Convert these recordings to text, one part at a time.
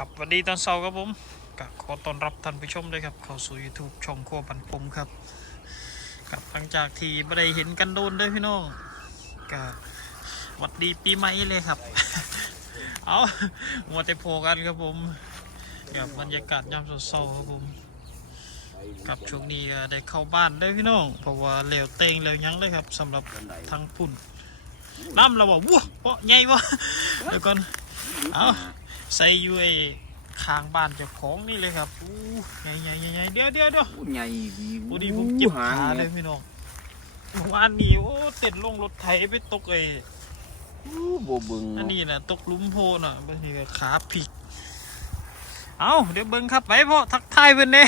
ครับสวัสดีตอนเช้าครับผมก็ขอต้อนรับท่านผู้ชมด้วยครับเข้าสู่ YouTube ช่องครัวบันปมครับครับหลังจากที่ไม่ได้เห็นกันโดนด้วยพี่น้องก็วัดดีปีใหม่เลยครับ เอามัวแต่โพกันครับผมกับบรรยากาศยามเช้าครับผมกับช่วงนี้ได้เข้าบ้านได้พี่น้องเพราะว่าเหลวเตงเหลวยั้งเลยครับสำหรับทางปุ่นน้ำเราบอกว้าเพราะไงวะเดี๋ยวก่อนเอา ใส่อยู่ไอ้ข้างบ้านเจ้าของนี่เลยครับอู้ใหญ่ใหญ่ใหญ่ใหญ่เดี๋ยวเดี๋ยวเดี๋ยวโอ้ใหญ่ดีพอดีผมเจ็บหางขาเลยพี่น้องเมื่อวานนี้โอ้เต้นลงรถไถไปตกไอ้อู้โบเบึงอันนี้นะตกหลุมโพน่ะบางทีก็ขาพลิกเอาเดี๋ยวเบิ้งครับไปพ่อทักทายเพิ่นเน่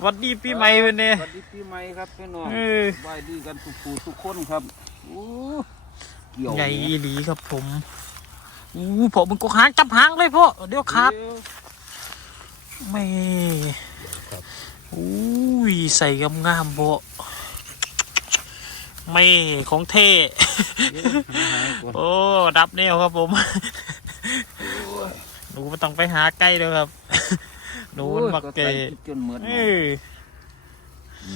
หวัดดีปีใหม่เพิ่นเน่สวัสดีปีใหม่ครับพี่น้องเออไหว้ดีกันทุกผู้ทุกคนครับอู้เกี่ยวใหญ่อีหลีครับผม อู้พ่อมึงกกหางจับหางเลยพ่อเดี๋ยวขาดเดี๋ยวไม่อุ้ยใส่กำงามๆบ่ไม่ของเท่เดี๋ยวหายก่อนโอ้ดับแนวครับผมหนูไม่ต้องไปหาใกล้เลยครับหนูมันบักเกโอ้ยใส่จนเหมือนเออ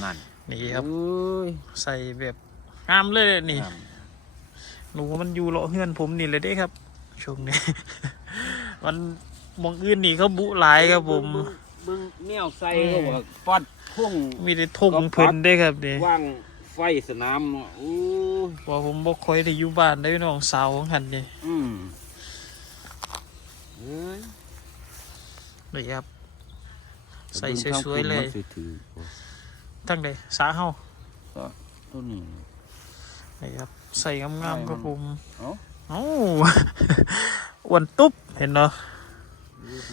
นั่นนี่ครับเอ้ยใส่แบบงามเลยนี่นั่นหนูมันอยู่เลาะเฮือนผมนี่เลยเด้ครับ ช่วงนี้ มันมองอื่นนี่เขาบุหลายครับผม เบิ่งเบิ่งแนวใส่เขาบอกปัดพุ่งมีแต่ทงเพิ่นได้ครับนี่ว่างไฟสนามเนาะอู้เพราะผมบ่ค่อยได้อยู่บ้านได้น้องสาวของหันนี่อืมเอ้ยนี่ครับ ใส่สวยๆเลยบิ่งทางคุณมันสิถือโอ้ทั้งใดสาเฮาตัวนี้นี่ครับ ใส่งามๆครับผมเอ้า เอ้าอ้วนตุ๊บเห็นเนาะ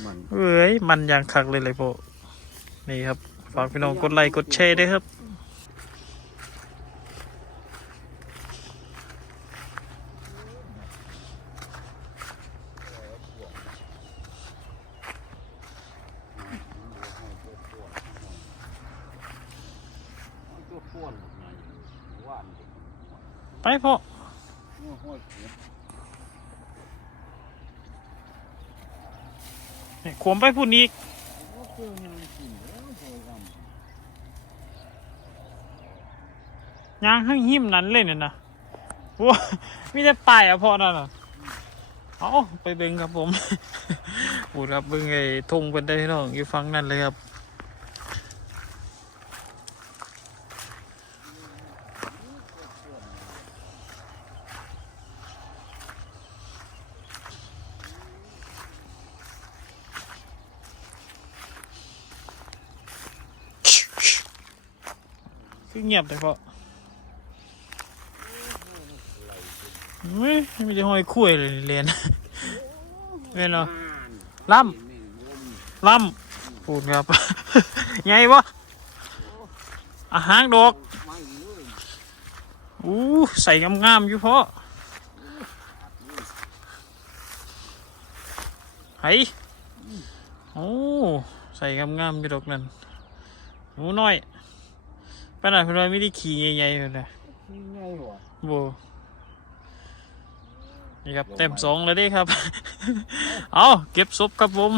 มันเอ้ยมันอย่างคักเลยเลยโปนี่ครับฝากพี่น้องกดไลค์กดแชร์ด้วยครับไปพ่อ โอ้โหเจ็บ นี่ขวมไปพูดอีกยางห้างให้หิมนั้นเลยเนี่ยนะว้ามีแต่ป้ายอะพอนั่นอะเอาไปเบิงครับผมบูดครับเบิงไอ้ทงเป็นได้พี่น้องอยู่ฟังนั่นเลยครับ คือเงียบเลยพ่อเฮ้ยไม่ได้ห้อยคุ้ยเลยเรียนเรียนเนาะล่ำล่ำพูดครับไงวะอาหารดอกอู้ใส่งามๆอยู่พ่อไห้โอ้ใส่งามๆอยู่ดอกนั่นหนูน้อย ไปไหนเพื่อนไม่ได้ขี่ใหญ่ๆเลยนะนี่ไงวะโบนี่ครับเต็มสองเลยเด้ครับ เอาเก็บศพครับผม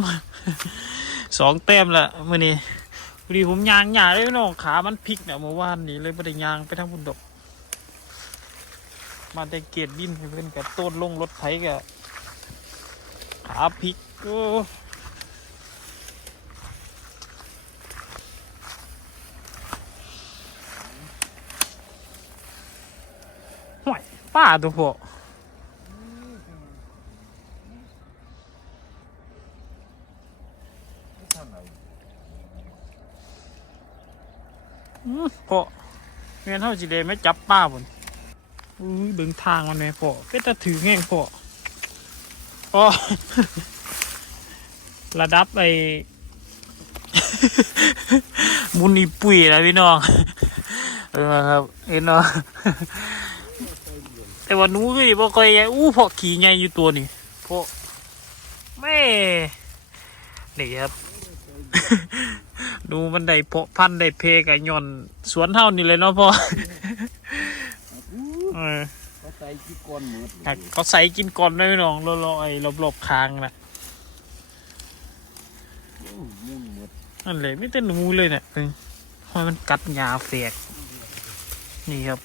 สองเต็มละมื่อนี้พอดีผมยางหยาเลยพี่น้องขามันพลิกเนี่ยเมื่อวานนี้เลยไม่ได้ยางไปทางบุญดอกมาได้เกตดินให้เพื่อนกับต้นลงรถไถกับขาพลิกโอ้ห่วย ป้าตัวพวกอืมพอเงินเท่าจีเดไม่จับป้าบนอุ้ยเบิ่งทางมันไหมพอเป็นตะถือแง่งพอพอระดับไอมุนีปุ๋ยนะพี่น้องเออครับเห็นเนาะ แต่ว่าหนูก็บ่ค่อยใหญ่อู้พอขี่ใหญ่อยู่ตัวนี่พอแม่นี่ครับ ดูมันได้เพาะพันธุ์ได้เพกับย่อนสวนเท่านี่เลยเนาะพ่อเออเขาใส่ที่ก้อนเหมดเขาใส่กินก่อนด้วยน้องรอๆไอ้รอบๆคางนะนั่นเลยไม่เต้นหนูเลยเนี่ยห้อยมันกัดหญ้าเฟียกนี่ครับ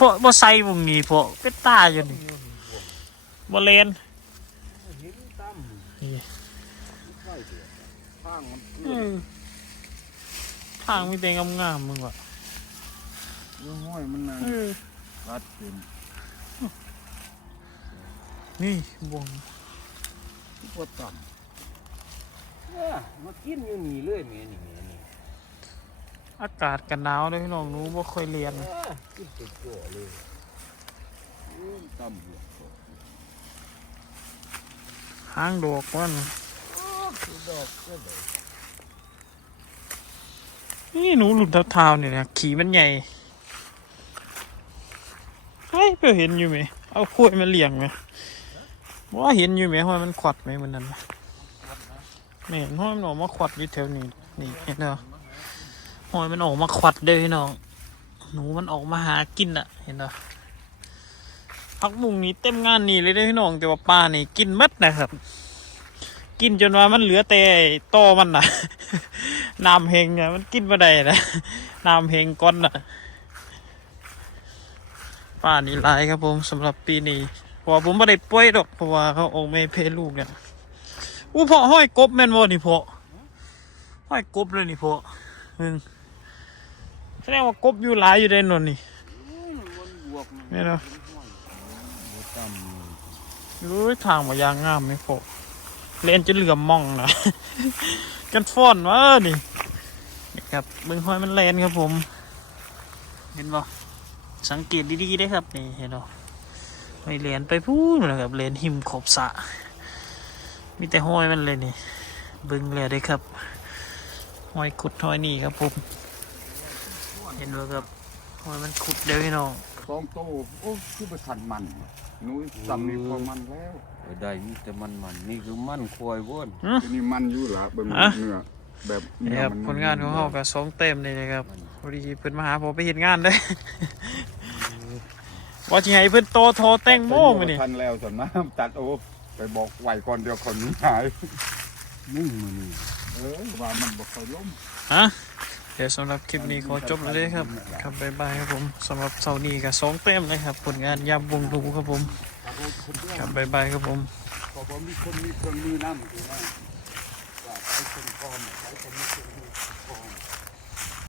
พราะบ่ใส่วงนี้เพราะเป็นตาอยู่นี่บ่เลนเห็นตั้มนี่ใช่เถอะข้างมันเออทางมีแต่งามๆมึงว่ะเรื่องห้อยมันนานเออรัดเป็นนี่วงปวดต่ำเนี่ยมากินอยู่นี่เลยแม่นี่แม่นี่ อากาศกันหนาวเลยพี่น้องหนูบ่ค่อยเรียนเออกินตัวเจ่อเลยเออต่ำหัวหางดอกมันคือดอกก็ได้นี่หนูหลุดเท้าๆเนี่ยนะขี่มันใหญ่เฮ้ยเพื่อเห็นอยู่ไหมเอาคุ้ยมาเลี้ยงไหมว่าเห็นอยู่ไหมห้อยมันขวัดไหมมันนั่นน่ะนี่เห็นห้อยมันออกมาขวัดอยู่แถวนี้นี่เห็นเหรอ ห้อยมันออกมาขวัดเด้พี่น้อง หนูมันออกมาหากินอะเห็นเหรอพักมุงนี้เต็มงานนี่เลยเด้พี่น้องแต่ว่าปลานี่กินมัดนะครับ กินจนว่ามันเหลือแต่ต้อมันน่ะน้ำเฮงอะมันกินมาได้นะน้ำเฮงก้อนอะป่านี้ลายครับผมสำหรับปีนี้เพราะผมไม่ได้ป่วยดอกเพราะว่าเขาโอาไม่เพลูกเนี่ยอู้เพาะห้อยกบแม่นบ่นี่เพาะห้อยกบเลยนี่เพาะอืมแส ดงว่ากบอยู่หลายอยู่ในนนนี่อุ้ยมันบวกนี่เนาะบวกต่ำนี่รู้ยทางมายางงามไหมเพาะเล่นจะเหลือมมองนะกันฟ้อนวะนี่นี่ครับเบิ้งห้อยมันแลนครับผม เห็นบ่สังเกตดีๆได้ครับนี่เห็นบ่ไม่เลนไปพูดนะครับเลนหิมขอบสระมีแต่ห้อยมันเลยนี่เบิ้งเลยได้ครับห้อยขุดห้อยนี่ครับผม เห็นบ่ครับห้อยมันขุดเด้อพี่น้องสองโตโอ้คือไปขันมันหนุ้ยซ้ำนี่พอมันแล้วเออได้มีแต่มันมันนี่คือมันควายว้นหือนี่มันอยู่ละเบิ่งฮะเนื้อแบบนี่เนื้อครับมันผลงานของเขากับสองเต็มเลยนะครับพอดีเพิ่นมาหาผมไปเห็นงานได้อว่าจิให้เพิ่นโตโทรแต่งโมงมานี่ทันแล้วส่วนมากตัดโอ้ไปบอกไหวก่อนเดียวคนนี้หายมุ่งมือนี่เออว่ามันบอกค่อยล้มฮะเดี๋ยวสำหรับคลิปนี้ขอจบเลยครับ ครับบ๊ายบายครับผมสำหรับเสาร์นี้กับสองเต็มเลยครับ ผลงานยามวงดูครับผม ครับบ๊ายบายครับผมพอผมมีคนมีเครื่องมือนั่นคือว่าว่าใช้คนพร้อมใช้คนไม่เคนมือ